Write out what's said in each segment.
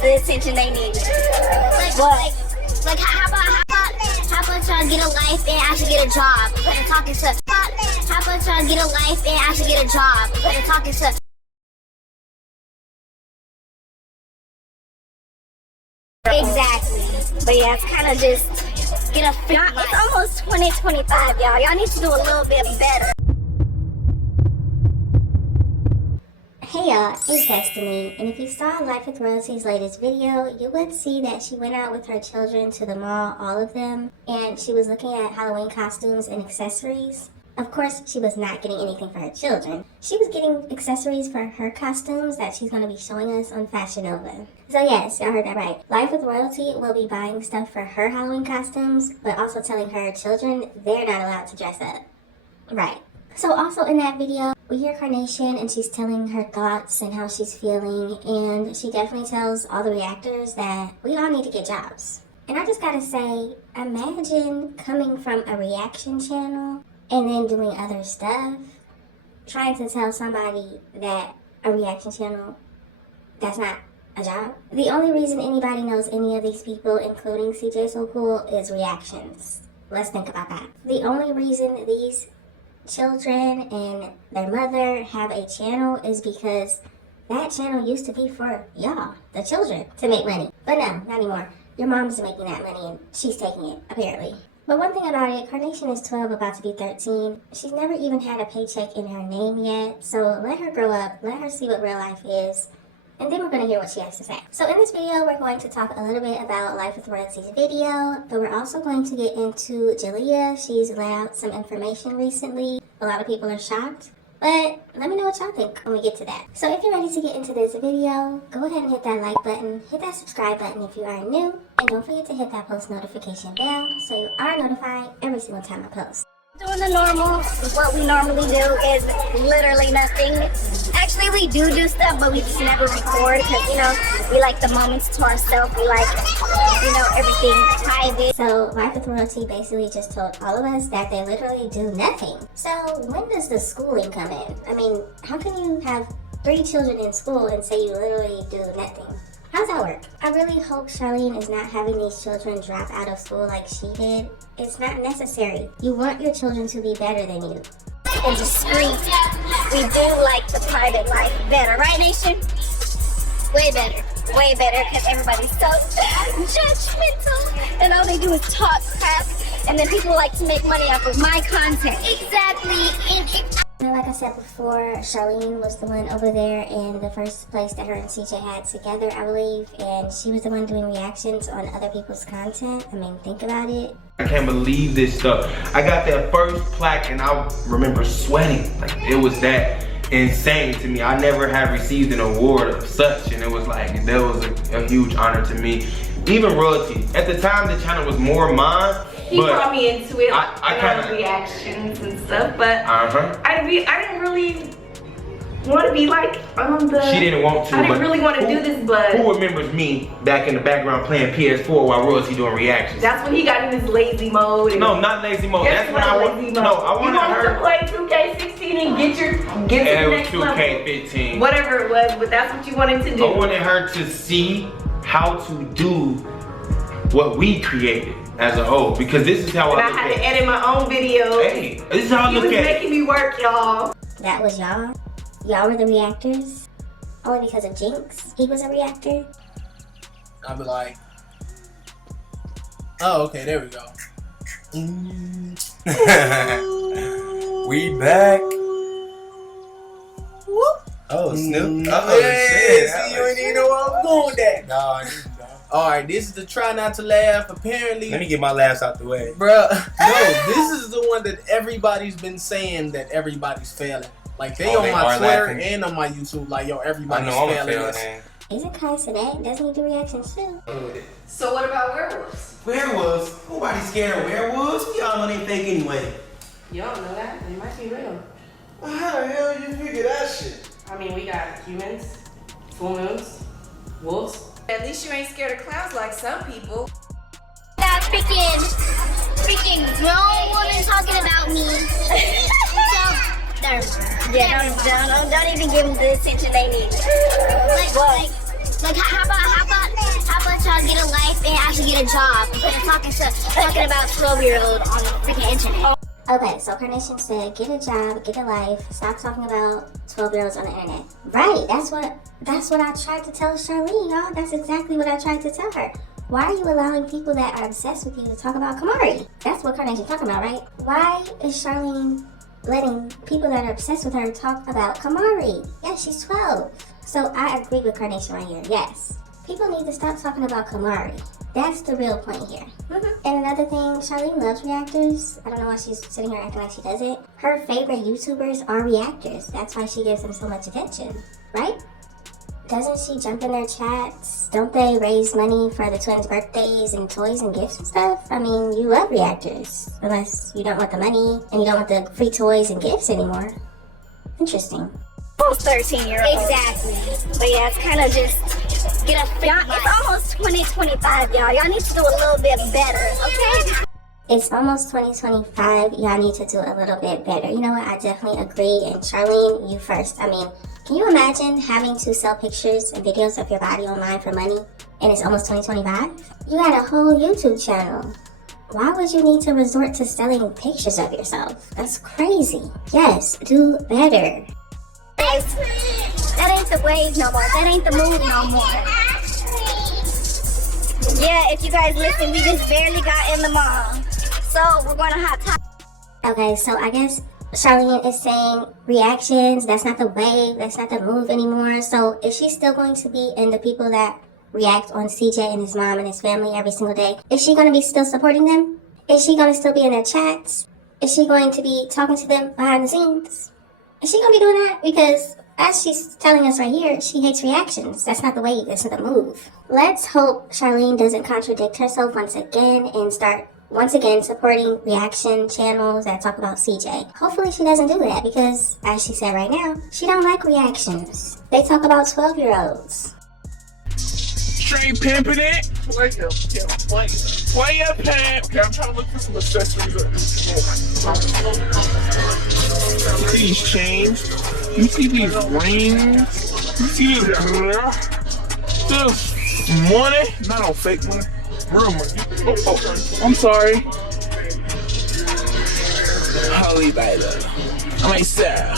the attention they need. Like how about y'all get a life and actually get a job? Better talking to. How about y'all get a life and actually get a job? Better talking to. Exactly. But yeah, it's kind of just get a free life. It's almost 2025, y'all. Y'all need to do a little bit better. Hey y'all, it's Destiny, and if you saw Life with Royalty's latest video, you would see that she went out with her children to the mall, all of them, and she was looking at Halloween costumes and accessories. Of course, she was not getting anything for her children. She was getting accessories for her costumes that she's going to be showing us on Fashion Nova. So yes, y'all heard that right. Life with Royalty will be buying stuff for her Halloween costumes, but also telling her children they're not allowed to dress up. Right. So also in that video, we hear Carnation and she's telling her thoughts and how she's feeling, and she definitely tells all the reactors that we all need to get jobs. And I just gotta say, imagine coming from a reaction channel and then doing other stuff, trying to tell somebody that a reaction channel, that's not a job. The only reason anybody knows any of these people, including CJ So Cool, is reactions. Let's think about that. The only reason these children and their mother have a channel is because that channel used to be for y'all, the children, to make money. But no, not anymore. Your mom's making that money and she's taking it, apparently. But one thing about it, Carnation is 12, about to be 13. She's never even had a paycheck in her name yet, so let her grow up, let her see what real life is, and then we're going to hear what she has to say. So in this video, we're going to talk a little bit about Life with Royalty's video, but we're also going to get into Jaliah. She's let out some information recently. A lot of people are shocked, but let me know what y'all think when we get to that. So if you're ready to get into this video, go ahead and hit that like button, hit that subscribe button if you are new, and don't forget to hit that post notification bell so you are notified every single time I post. Doing the normal, what we normally do is literally nothing. Actually, we do stuff, but we just never record because, you know, we like the moments to ourselves. We like, you know, everything private. So Life with Royalty basically just told all of us that they literally do nothing. So when does the schooling come in? I mean, how can you have 3 children in school and say you literally do nothing? How's that work? I really hope Charlene is not having these children drop out of school like she did. It's not necessary. You want your children to be better than you. And discreet. We do like the private life better, right, Nation? Way better. Way better, because everybody's so judgmental. And all they do is talk crap. And then people like to make money off of my content. Exactly. And like I said before, Charlene was the one over there in the first place that her and CJ had together, I believe, and she was the one doing reactions on other people's content. I mean, think about it. I can't believe this stuff. I got that first plaque and I remember sweating. Like, it was that insane to me. I never had received an award of such, and it was like, that was a huge honor to me. Even Royalty. At the time, the channel was more mine. He brought me into it, I kind of reactions and stuff, but I didn't really want to be like on the. She didn't want to. I didn't really want to do this, but who remembers me back in the background playing PS4 while Royalty doing reactions? That's when he got in his lazy mode. No, not lazy mode. That's when I want. No, I wanted her to play 2K16 and get to the next level. 2K15. Whatever it was, but that's what you wanted to do. I wanted her to see how to do what we created as a whole, because this is how I had to edit my own videos. Hey, this is how I look at it. He was making me work, y'all. That was y'all? Y'all were the reactors? Only because of Jinx? He was a reactor? I'll be like, oh, okay, there we go. We back. Whoop. Oh, Snoop. Oh, hey, shit. See, you ain't even know where I'm going with that. No, Alright, this is the try not to laugh. Apparently, let me get my laughs out the way. Bruh, no, this is the one that everybody's been saying that everybody's failing. Like, they on my Twitter laughing. And on my YouTube, like, yo, everybody's failing. Isn't Kai Sinet? Doesn't he do reactions too? So what about werewolves? Werewolves? Nobody's scared of werewolves. We all know they fake anyway. You don't know that? They might be real. Well, how the hell you figure that shit? I mean, we got humans, full moons, wolves. At least you ain't scared of clowns like some people. That freaking grown woman talking about me. Don't even give them the attention they need. Like how about actually get a job instead of talking about 12-year-old on the freaking internet. Okay, so Carnation said, get a job, get a life, stop talking about 12-year-olds on the internet. Right, that's what I tried to tell Charlene, y'all. That's exactly what I tried to tell her. Why are you allowing people that are obsessed with you to talk about Kamari? That's what Carnation's talking about, right? Why is Charlene letting people that are obsessed with her talk about Kamari? Yes, she's 12. So I agree with Carnation right here, yes. People need to stop talking about Kamari. That's the real point here. And another thing, Charlene loves reactors. I don't know why she's sitting here acting like she doesn't. Her favorite YouTubers are reactors. That's why she gives them so much attention, right? Doesn't she jump in their chats? Don't they raise money for the twins' birthdays and toys and gifts and stuff? I mean, you love reactors. Unless you don't want the money and you don't want the free toys and gifts anymore. Interesting. Almost 13-year-old. Exactly. But yeah, it's kind of just get a y'all. It's almost 2025, y'all. Y'all need to do a little bit better, okay? It's almost 2025. Y'all need to do a little bit better. You know what? I definitely agree. And Charlene, you first. I mean, can you imagine having to sell pictures and videos of your body online for money? And it's almost 2025? You had a whole YouTube channel. Why would you need to resort to selling pictures of yourself? That's crazy. Yes, do better. That ain't the wave no more. That ain't the move no more. Yeah, if you guys listen, we just barely got in the mall. So we're going to have time. Okay, so I guess Charlene is saying reactions, that's not the wave, that's not the move anymore. So is she still going to be in the people that react on CJ and his mom and his family every single day? Is she going to be still supporting them? Is she going to still be in their chats? Is she going to be talking to them behind the scenes? Is she going to be doing that? Because as she's telling us right here, she hates reactions. That's not the wave, that's not the move. Let's hope Charlene doesn't contradict herself once again and start once again supporting reaction channels that talk about CJ. Hopefully she doesn't do that because, as she said right now, she don't like reactions. They talk about 12-year-olds. Straight pimping it. Play a pimp. Okay, I'm trying to look for some accessories. You see these chains? You see these rings? You see this money? Not on fake money. Real money. Oh, I'm sorry. Holly baby. I might sell.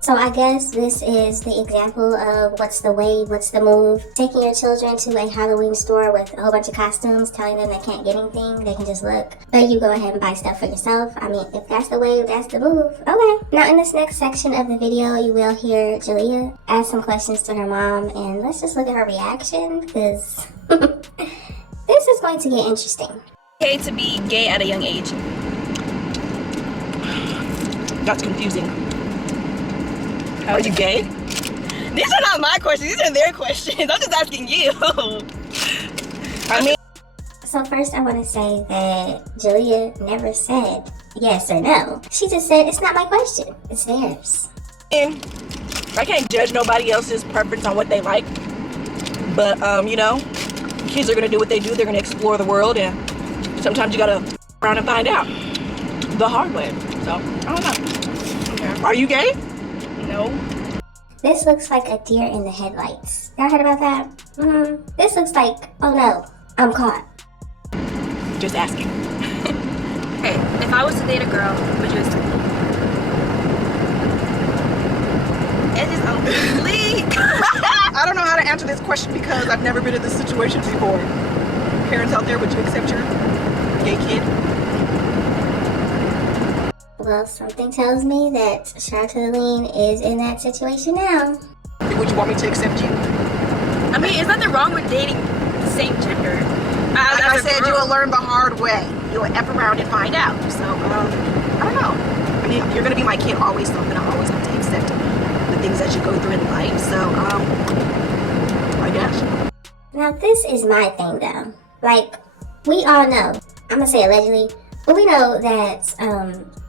So I guess this is the example of what's the wave, what's the move. Taking your children to a Halloween store with a whole bunch of costumes, telling them they can't get anything, they can just look. But you go ahead and buy stuff for yourself. I mean, if that's the wave, that's the move. Okay. Now in this next section of the video, you will hear Jaliah ask some questions to her mom, and let's just look at her reaction, because this is going to get interesting. Okay to be gay at a young age. That's confusing. Are you gay? These are not my questions, these are their questions. I'm just asking you. I mean, so first I want to say that Jaliah never said yes or no. She just said, it's not my question, it's theirs. and I can't judge nobody else's preference on what they like. But, you know, kids are going to do what they do. They're going to explore the world, and sometimes you got to around and find out the hard way. So, I don't know. Okay. Are you gay? No. This looks like a deer in the headlights. Y'all heard about that? This looks like, oh no, I'm caught. Just asking. Hey, if I was to date a girl, would you accept me? It is oblique. I don't know how to answer this question because I've never been in this situation before. Parents out there, would you accept your gay kid? Well, something tells me that Charlene is in that situation now. Would you want me to accept you? I mean, is nothing wrong with dating the same gender? Like I said, you will learn the hard way. You'll F around and find out. So, I don't know. I mean, you're going to be my kid always, so I'm going to always have to accept the things that you go through in life. So, I guess. Now, this is my thing, though. Like, we all know, I'm going to say allegedly, but we know that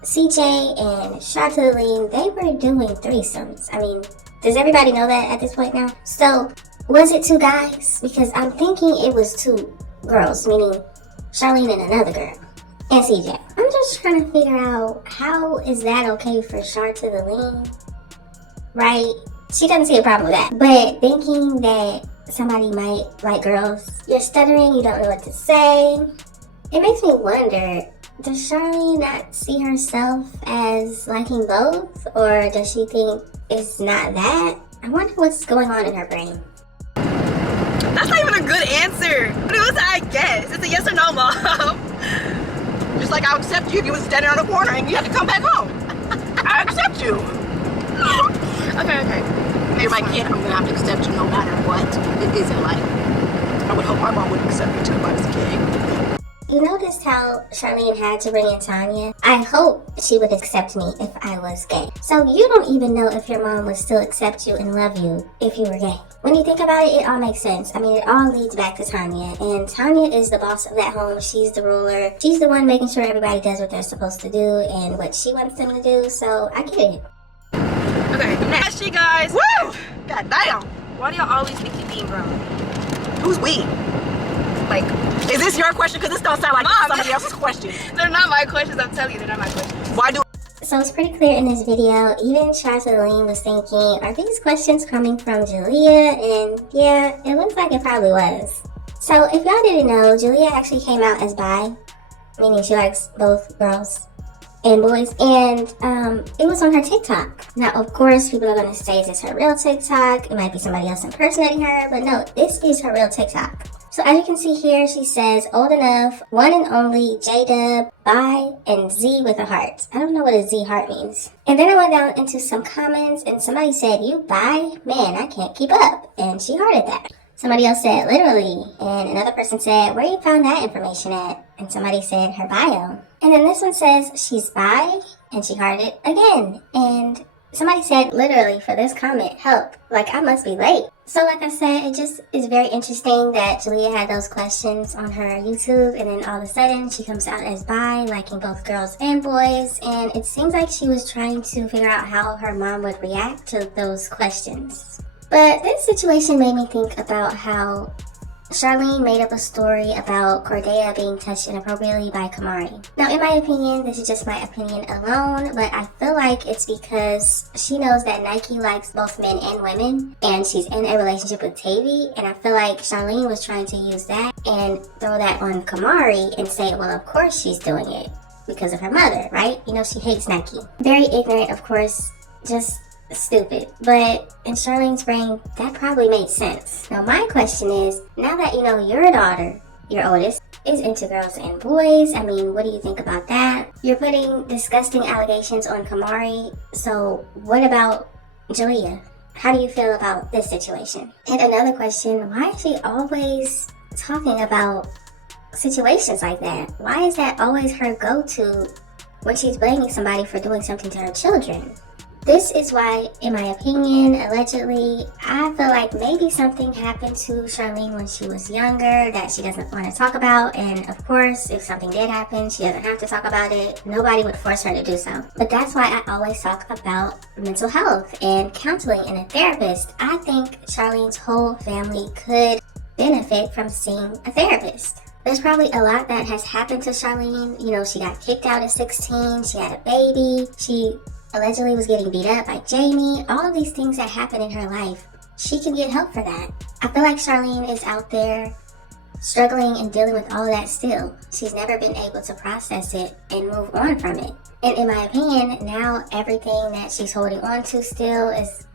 CJ and Charlene, they were doing threesomes. I mean, does everybody know that at this point now? So, was it two guys? Because I'm thinking it was two girls, meaning Charlene and another girl, and CJ. I'm just trying to figure out, how is that okay for Charlene? Right? She doesn't see a problem with that. But thinking that somebody might like girls. You're stuttering, you don't know what to say. It makes me wonder, does Charlene not see herself as liking both? Or does she think it's not that? I wonder what's going on in her brain. That's not even a good answer. But it was I guess. It's a yes or no, Mom. Just like I'll accept you if you was standing on the corner and you had to come back home. I accept you. Okay. You're my kid, I'm gonna have to accept you no matter what. It isn't like, I would hope my mom would accept me too if I was a kid. You noticed how Charlene had to bring in Tanya? I hope she would accept me if I was gay. So you don't even know if your mom would still accept you and love you if you were gay. When you think about it, it all makes sense. I mean, it all leads back to Tanya. And Tanya is the boss of that home. She's the ruler. She's the one making sure everybody does what they're supposed to do and what she wants them to do. So I get it. Okay, next you guys. Woo! God damn. Why do y'all always think you being grown? Who's we? Like, is this your question? Because this don't sound like somebody else's question. They're not my questions, I'm telling you, they're not my questions. Why do? So it's pretty clear in this video, even Charlene was thinking, are these questions coming from Jaliah? And yeah, it looks like it probably was. So if y'all didn't know, Jaliah actually came out as bi, meaning she likes both girls and boys, and it was on her TikTok. Now, of course, people are going to say, is this her real TikTok? It might be somebody else impersonating her, but no, this is her real TikTok. So as you can see here, she says, old enough, one and only, J-Dub, bi, and Z with a heart. I don't know what a Z heart means. And then I went down into some comments, and somebody said, you bi? Man, I can't keep up. And she hearted that. Somebody else said, literally. And another person said, where you found that information at? And somebody said, her bio. And then this one says, she's bi, and she hearted again. And somebody said, literally, for this comment, help. Like, I must be late. So like I said, it just is very interesting that Jaliah had those questions on her YouTube, and then all of a sudden she comes out as bi, liking both girls and boys, and it seems like she was trying to figure out how her mom would react to those questions. But this situation made me think about how Charlene made up a story about Cordelia being touched inappropriately by Kamari. Now, in my opinion, this is just my opinion alone, but I feel like it's because she knows that Nike likes both men and women, and she's in a relationship with Tavy, and I feel like Charlene was trying to use that and throw that on Kamari and say, well, of course she's doing it because of her mother, right? You know, she hates Nike. Very ignorant, of course, just stupid, but in Charlene's brain, that probably made sense. Now my question is, now that you know your daughter, your oldest, is into girls and boys, I mean, what do you think about that? You're putting disgusting allegations on Kamari, so what about Jaliah? How do you feel about this situation? And another question, why is she always talking about situations like that? Why is that always her go-to when she's blaming somebody for doing something to her children? This is why, in my opinion, allegedly, I feel like maybe something happened to Charlene when she was younger that she doesn't want to talk about. And of course, if something did happen, she doesn't have to talk about it. Nobody would force her to do so. But that's why I always talk about mental health and counseling and a therapist. I think Charlene's whole family could benefit from seeing a therapist. There's probably a lot that has happened to Charlene. You know, she got kicked out at 16. She had a baby. She allegedly was getting beat up by Jamie. All of these things that happen in her life, she can get help for that. I feel like Charlene is out there struggling and dealing with all of that still. She's never been able to process it and move on from it. And in my opinion, now everything that she's holding on to still is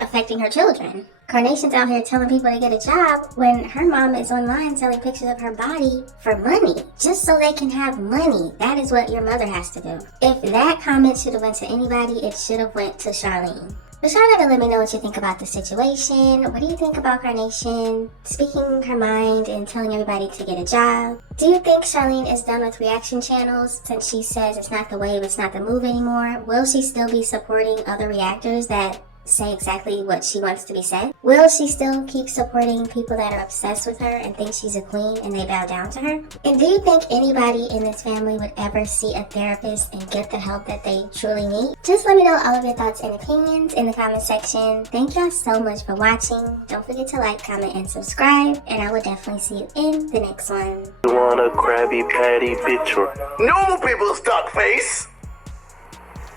affecting her children. Carnation's out here telling people to get a job when her mom is online selling pictures of her body for money, just so they can have money. That is what your mother has to do. If that comment should have went to anybody, it should have went to Charlene. But y'all never let me know what you think about the situation. What do you think about Carnation speaking her mind and telling everybody to get a job? Do you think Charlene is done with reaction channels since she says it's not the wave, it's not the move anymore? Will she still be supporting other reactors that say exactly what she wants to be said? Will she still keep supporting people that are obsessed with her and think she's a queen and they bow down to her? And do you think anybody in this family would ever see a therapist and get the help that they truly need? Just let me know all of your thoughts and opinions in the comment section. Thank y'all so much for watching. Don't forget to like, comment, and subscribe, and I will definitely see you in the next one. You want a Krabby Patty bitch or Normal people's duck face.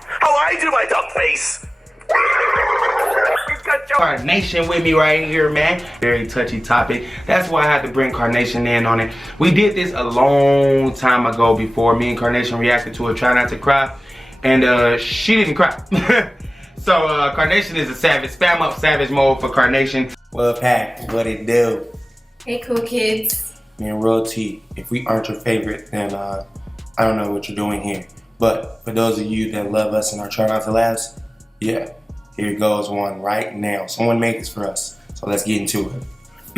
How I do my duck face. Carnation with me right here, man. Very touchy topic. That's why I had to bring Carnation in on it. We did this a long time ago before. Me and Carnation reacted to a Try Not to Cry, and she didn't cry. So Carnation is a savage. Spam up savage mode for Carnation. Well, Pat, what it do? Hey, cool kids. Man, real T, if we aren't your favorite, then I don't know what you're doing here. But for those of you that love us and are trying not to last, yeah, here goes one right now. Someone made this for us, so let's get into it.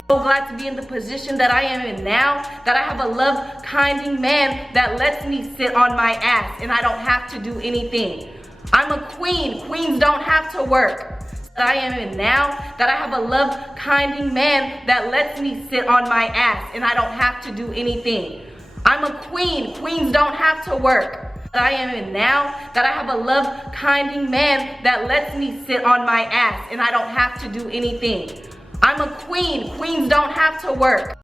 So glad to be in the position that I am in now, that I have a love-kinding man that lets me sit on my ass and I don't have to do anything. I'm a queen. Queens don't have to work. That I am in now, that I have a love-kinding man that lets me sit on my ass and I don't have to do anything. I'm a queen. Queens don't have to work. That I am in now, that I have a love-kinding man that lets me sit on my ass and I don't have to do anything. I'm a queen. Queens don't have to work.